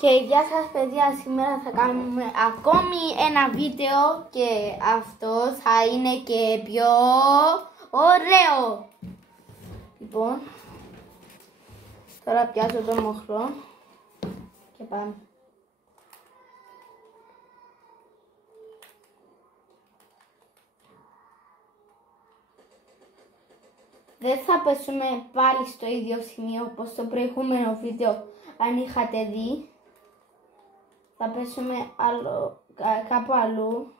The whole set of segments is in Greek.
Και γεια σας παιδιά, σήμερα θα κάνουμε ακόμη ένα βίντεο και αυτό θα είναι και πιο ωραίο. Λοιπόν, τώρα πιάσω το μοχλό και πάμε. Δεν θα πέσουμε πάλι στο ίδιο σημείο όπως το προηγούμενο βίντεο, αν είχατε δει. Θα πέσουμε κάπου αλλού.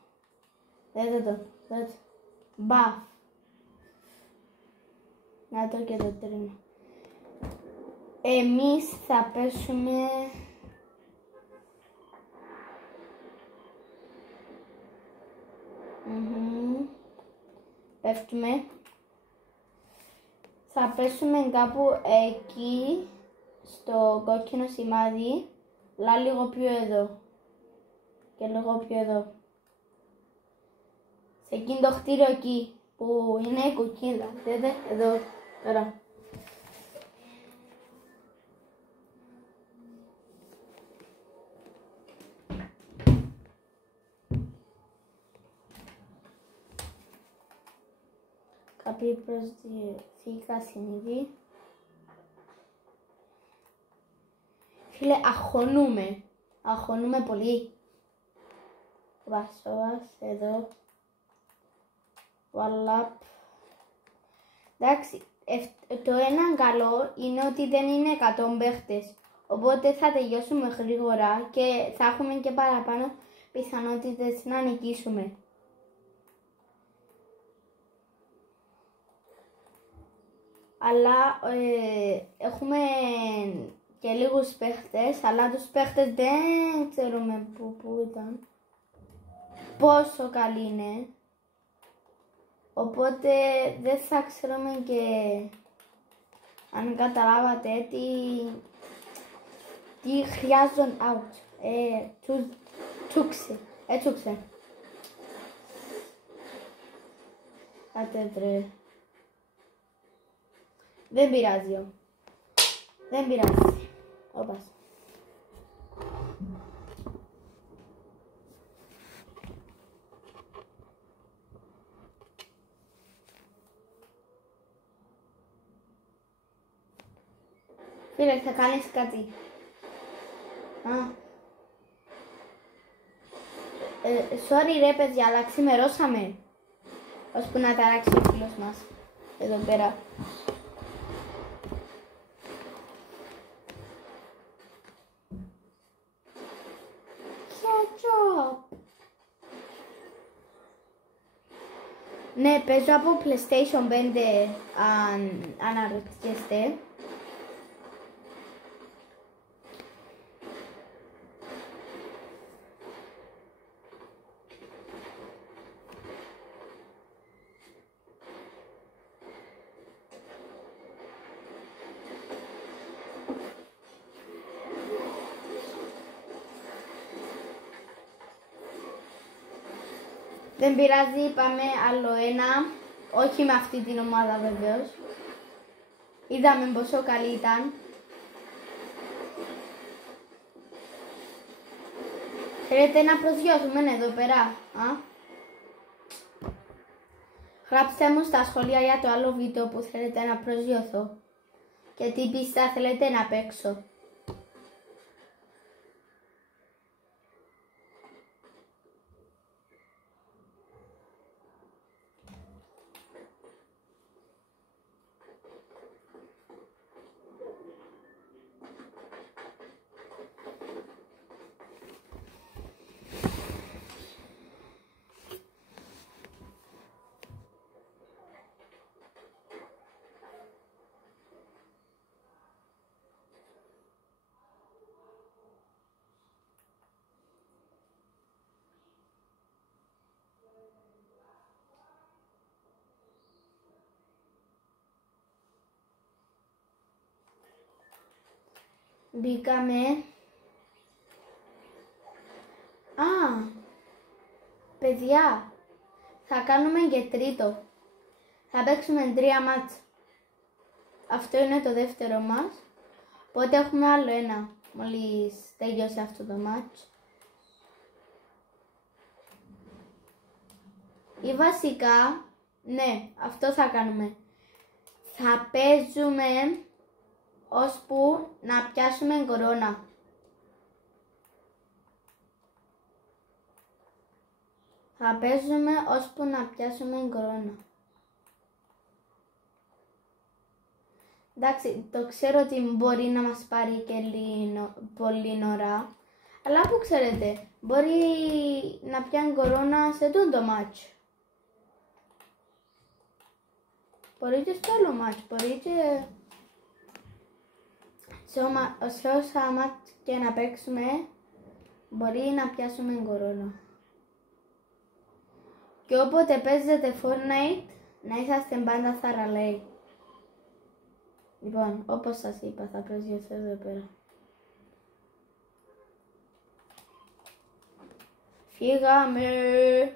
Δείτε το. Μπαφ. Να το και το τρίνο. Εμείς θα πέσουμε... Πέφτουμε. Θα πέσουμε κάπου εκεί, στο κόκκινο σημάδι, αλλά λίγο πιο εδώ και λίγο πιο εδώ. Σε εκείνο το κτίριο εκεί που είναι η κουκκίδα, δείτε, εδώ, τώρα. Κάποιοι προσδιοθήκασαν ήδη. Φίλε, αγχωνούμε πολύ. Βασόας, εδώ. Βαλάπ. Εντάξει, το ένα καλό είναι ότι δεν είναι 100 παίχτες. Οπότε θα τελειώσουμε γρήγορα και θα έχουμε και παραπάνω πιθανότητες να νικήσουμε. Αλλά έχουμε και λίγους παίχτες, αλλά τους παίχτες δεν ξέρουμε πού ήταν, πόσο καλή είναι. Οπότε δεν θα ξέρουμε και αν καταλάβατε τι χρειάζον out. Έτσουξε. Κατέτρε. Δεν πειράζει. Όπας. Φίλε, θα κάνεις κάτι. Sorry ρε παιδιά, αλλά ξημερώσαμε. Ώσπου να ταράξει ο φίλος μας. Εδώ πέρα. Ναι, παίζω από PlayStation 5, αν αναρωτιέστε. Δεν πειράζει, πάμε άλλο ένα. Όχι με αυτή την ομάδα βεβαίως. Είδαμε πόσο καλή ήταν. Θέλετε να προσγειώσουμε εδώ πέρα. Γράψτε μου στα σχόλια για το άλλο βίντεο που θέλετε να προσγειωθώ. Και τι πίστα θέλετε να παίξω. Μπήκαμε. Παιδιά, θα κάνουμε και τρίτο. Θα παίξουμε 3 μάτς. Αυτό είναι το δεύτερο μας. Οπότε έχουμε άλλο ένα. μόλις τελειώσει αυτό το match. Ή βασικά, ναι, αυτό θα κάνουμε. Θα παίζουμε ώσπου να πιάσουμε κορώνα. Θα παίζουμε ώσπου να πιάσουμε κορώνα. Εντάξει, το ξέρω ότι μπορεί να μας πάρει και πολύ ώρα. Αλλά που ξέρετε, μπορεί να πιάνει κορώνα σε τούτο μάτς. Μπορεί και στο άλλο μάτς, μπορεί και σε όσα μάτς και να παίξουμε, μπορεί να πιάσουμε κορώνα. Και όποτε παίζετε Fortnite, να είσαστε πάντα θαραλέοι. Λοιπόν, όπως σας είπα, θα προσγειωθώ εδώ πέρα. Φύγαμε!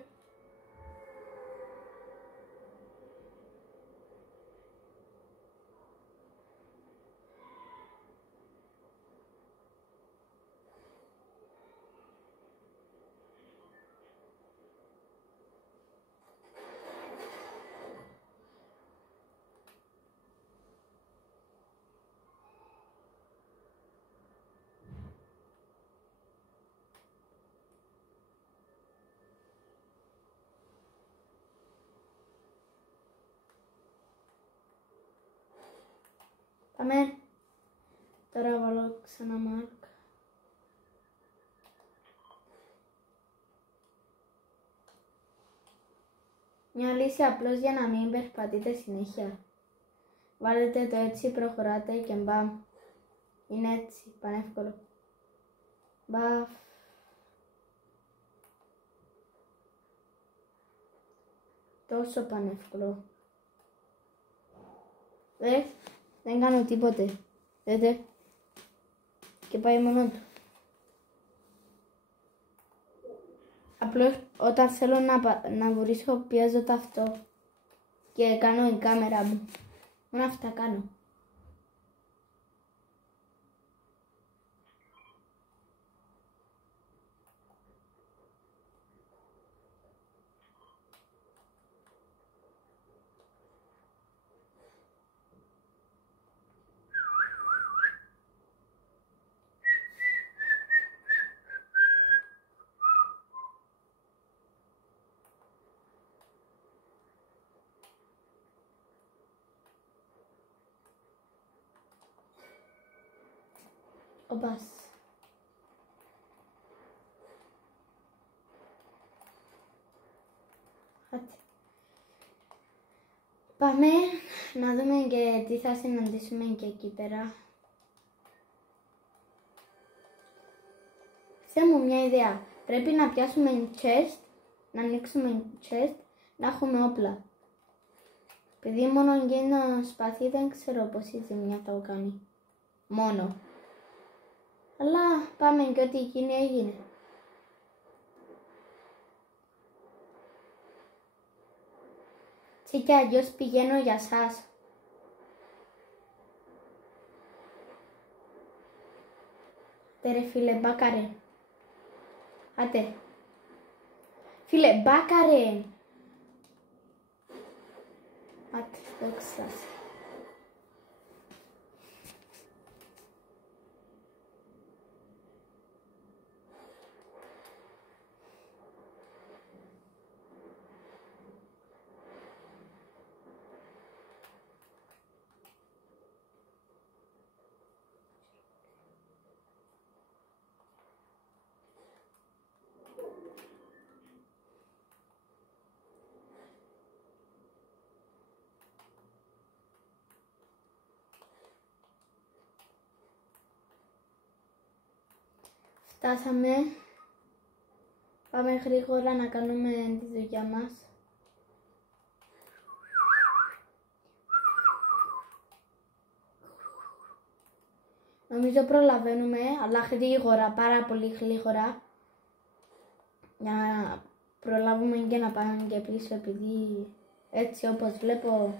Πάμε. Τώρα βάλω ξανά Mark. Μια λύση απλώς για να μην περπατείτε συνέχεια. Βάλετε το έτσι, προχωράτε και μπαμ. Είναι έτσι, πανεύκολο. Μπαφ. Τόσο πανεύκολο. Δεν κάνω τίποτε. Δείτε. Και πάει μόνο του. Απλώς όταν θέλω να βρίσκω πιέζω το αυτό. Και κάνω η κάμερα μου. Μόνο αυτά κάνω. Οπάς. Πάμε να δούμε και τι θα συναντήσουμε και εκεί πέρα. Θε μου μια ιδέα. Πρέπει να πιάσουμε chest, να ανοίξουμε chest, να έχουμε όπλα. Επειδή μόνο γίνω σπαθί, δεν ξέρω πόση ζημιά θα κάνει. Μόνο. Αλλά πάμε και ό,τι γίνει έγινε. Τι κι αλλιώς πηγαίνω για σας. Τε φίλε, μπάκαρε. Άτε. Φίλε, μπάκαρε. Άτε, δόξα σας. Φτάσαμε. Πάμε γρήγορα να κάνουμε τη δουλειά μας. Νομίζω προλαβαίνουμε, αλλά γρήγορα, πάρα πολύ γρήγορα. Για να προλάβουμε και να πάμε και πίσω, επειδή έτσι όπως βλέπω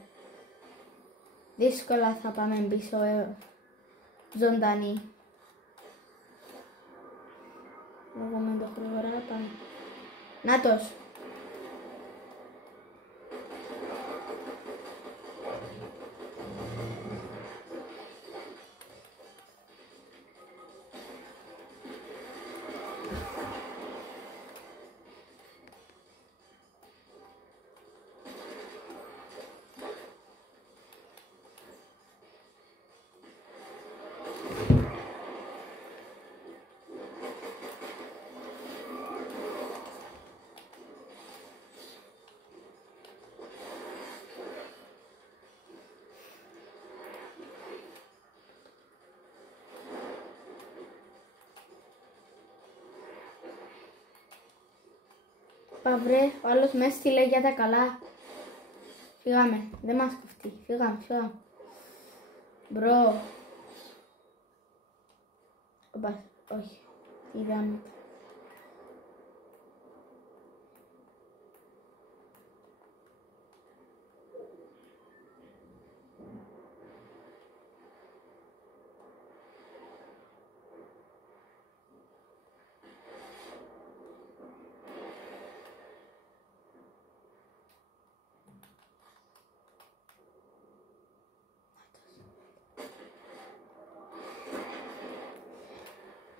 δύσκολα θα πάμε πίσω ζωντανοί. Εγώ με το γρήγορα πάμε. Νάτος. Παυρέ, ο άλλος με έστειλε για τα καλά. Φύγαμε, δεν μας κοφτεί. Φύγαμε. Μπρο. Οπα, όχι. Φύγαμε.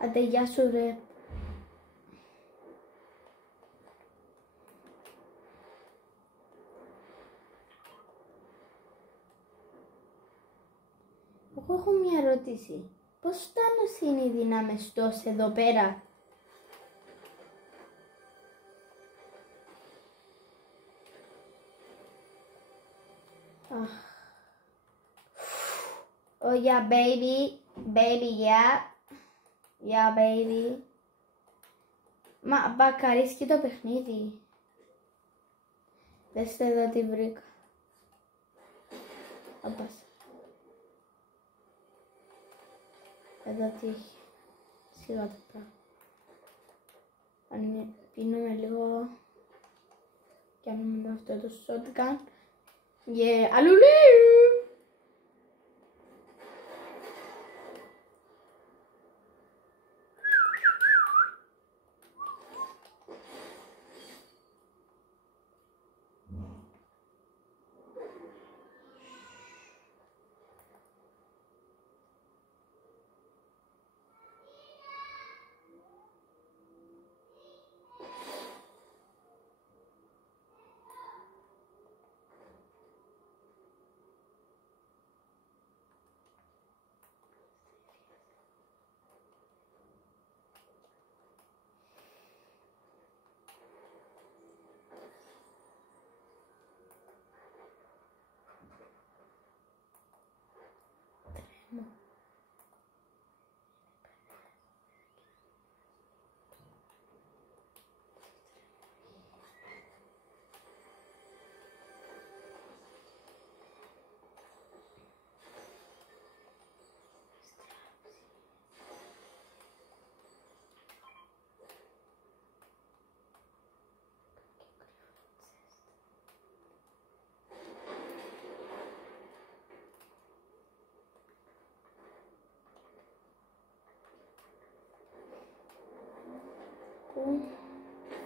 Άντε, γεια σου ρε. Εγώ έχω μια ερώτηση. Πώς φτάνω είναι οι δυνάμεις τόσο εδώ πέρα? Oh yeah baby yeah. Yeah, baby. Μα μπακαρίσκει το παιχνίδι. Δέστε εδώ τι βρήκα. Απάς. Εδώ τι έχει. Σιγά το πράγμα. Αν πίνουμε λίγο. Και αν αυτό το shotgun. Yeah, αλουλί!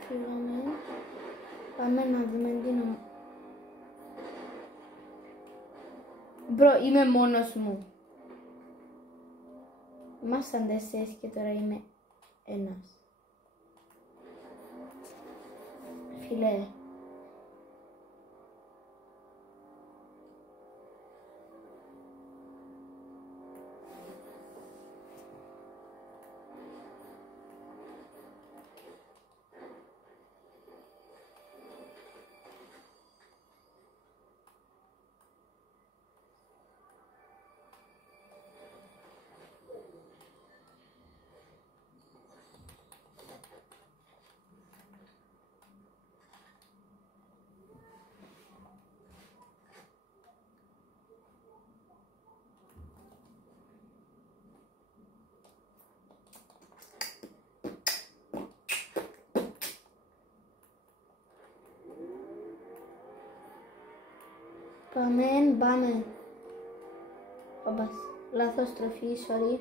Φύγαμε. Πάμε να δούμε την... Μπρο, είμαι μόνος μου. Ήμασταν 4 και τώρα είμαι 1. Φίλε. Πάμε. Όπας, λάθος τροφή, sorry.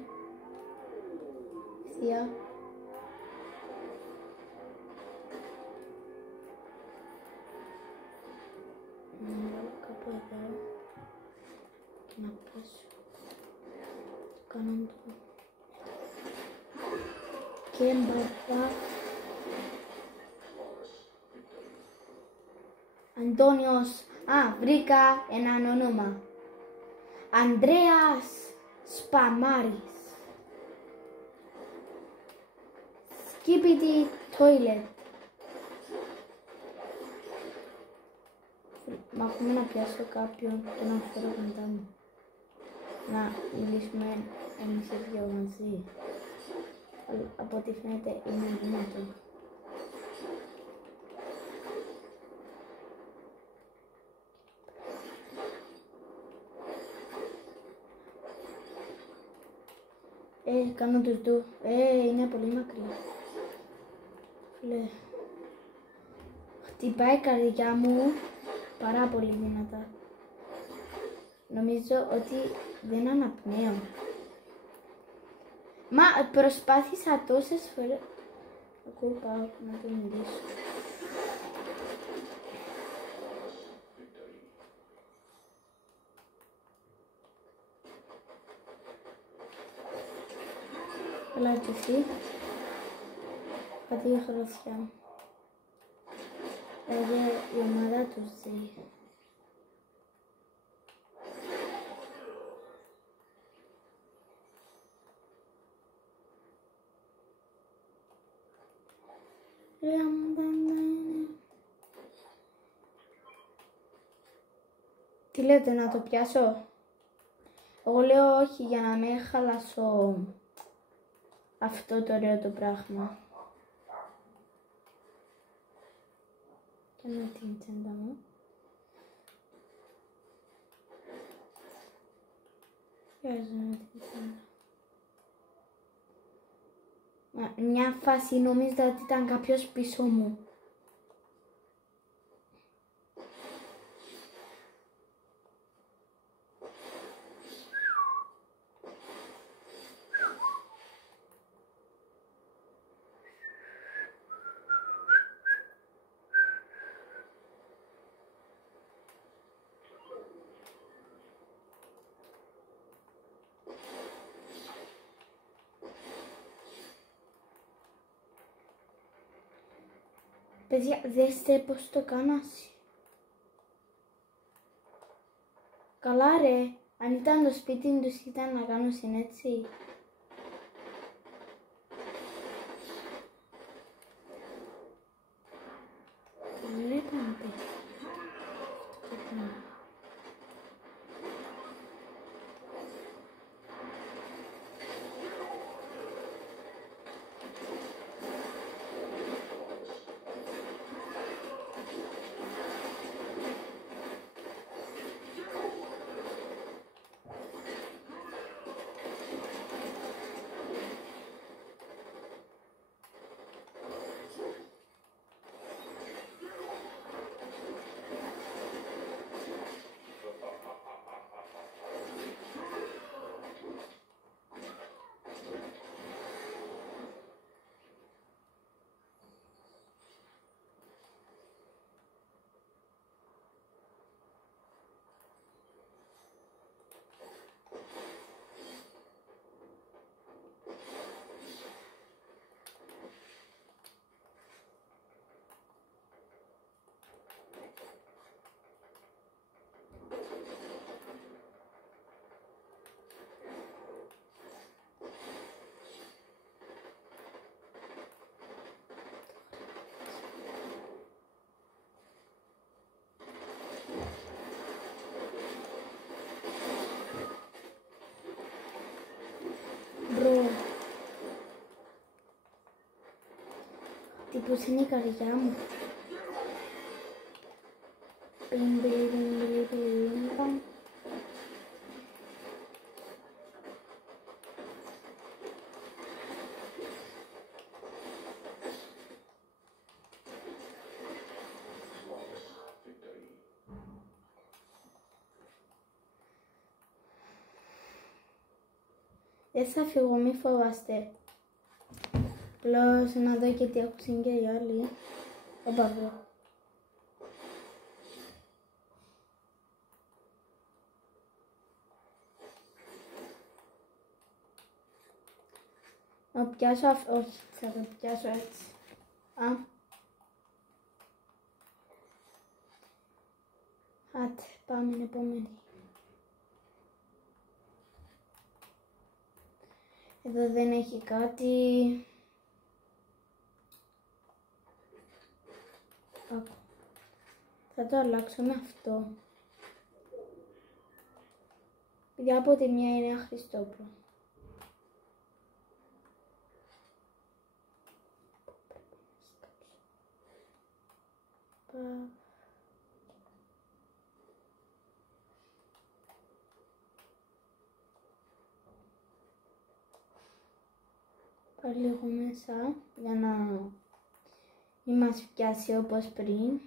Θεία. εδώ και να πέσω. Κάνω το. Και μπαμπά. Αντώνιος. Α, βρήκα έναν όνομα. Ανδρέας Σπαμάρης. Skibidi toilet. Μα ακούμε να πιάσω κάποιον και να φέρω κοντά μου. Να μιλήσουμε εμείς οι δυο μαζί. Από ό,τι φαίνεται είναι δυνατό. Κάνω τους δου. Είναι πολύ μακριά. Φίλε. Χτυπάει η καρδιά μου πάρα πολύ δυνατά. Νομίζω ότι δεν αναπνέω. Μα προσπάθησα τόσες φορές. Ακούω, πάω να το μιλήσω. Καλά και εσύ. Πατή χρωσιά. Η ομάδα του ζει. Τι λέτε, να το πιάσω? Εγώ λέω όχι, για να μην χαλάσω αυτό το ωραίο το πράγμα. Και με την τσέντα μου. Πιάζω την τσέντα. Μια φάση νόμιζα ότι ήταν κάποιος πίσω μου. Παιδιά, δέστε πως το κάνω. Καλά ρε, αν ήταν το σπίτι τους ήταν να κάνω συνέτσι. Βλέπαμε παιδιά. Τι πως είναι η καρδιά μου. Δεν θα φύγω, μη φοβάστε. Απλώς να δω και τι έχουν και οι άλλοι. Οπα βρω. Να πιάσω αυτό. Όχι, θα το πιάσω έτσι. Άτε, πάμε την επόμενη. Εδώ δεν έχει κάτι. Θα το αλλάξω με αυτό. Παιδιά, από τη μια είναι αχρηστόπλο. Πάω λίγο μέσα για να μην μας πιάσει όπως πριν.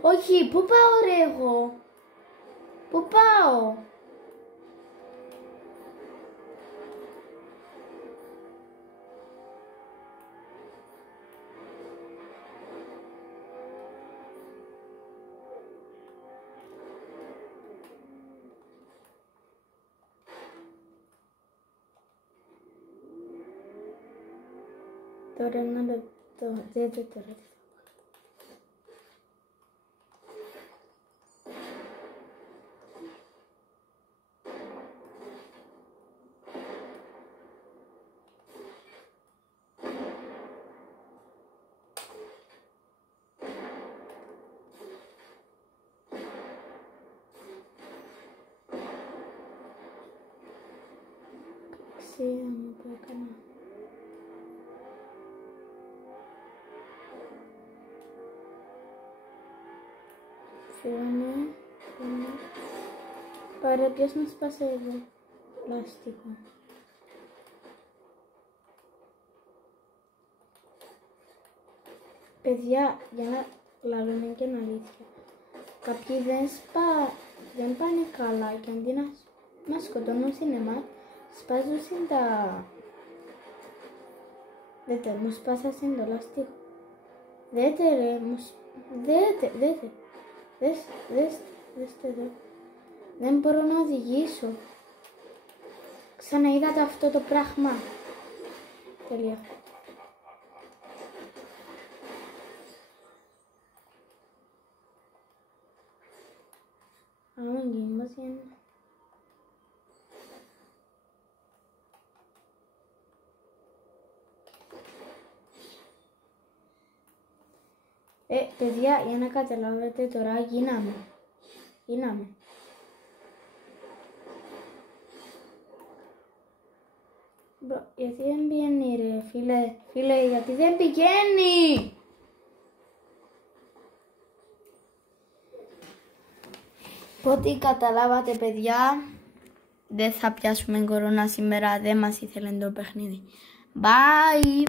Όχι, πού πάω ρε εγώ? Πού πάω? Τώρα ένα λεπτό, δείτε τώρα. Μου που έκανα. Φύγαμε. Πάρε, ποιος μας σπάσε εδώ πλάστικο. Παιδιά, για να λαλούμε και αλήθεια. Κάποιοι δεν πάνε καλά και αντί να μας σκοτώνουν στην εμάς, σπάζουν τα... Δέτε, μου σπάσασαν το λάστιχο. Δέτε ρε, δέτε. Δέστε εδώ. Δεν μπορώ να οδηγήσω. Ξαναείδατε αυτό το πράγμα. Τελεία. Άμα γίνει μας για να... παιδιά, για να καταλάβετε τώρα, γίναμε. Μπρο, γιατί δεν πηγαίνει ρε, φίλε, γιατί δεν πηγαίνει! Ό,τι καταλάβατε παιδιά, δεν θα πιάσουμε κορώνα σήμερα, δεν μας ήθελε το παιχνίδι. Bye!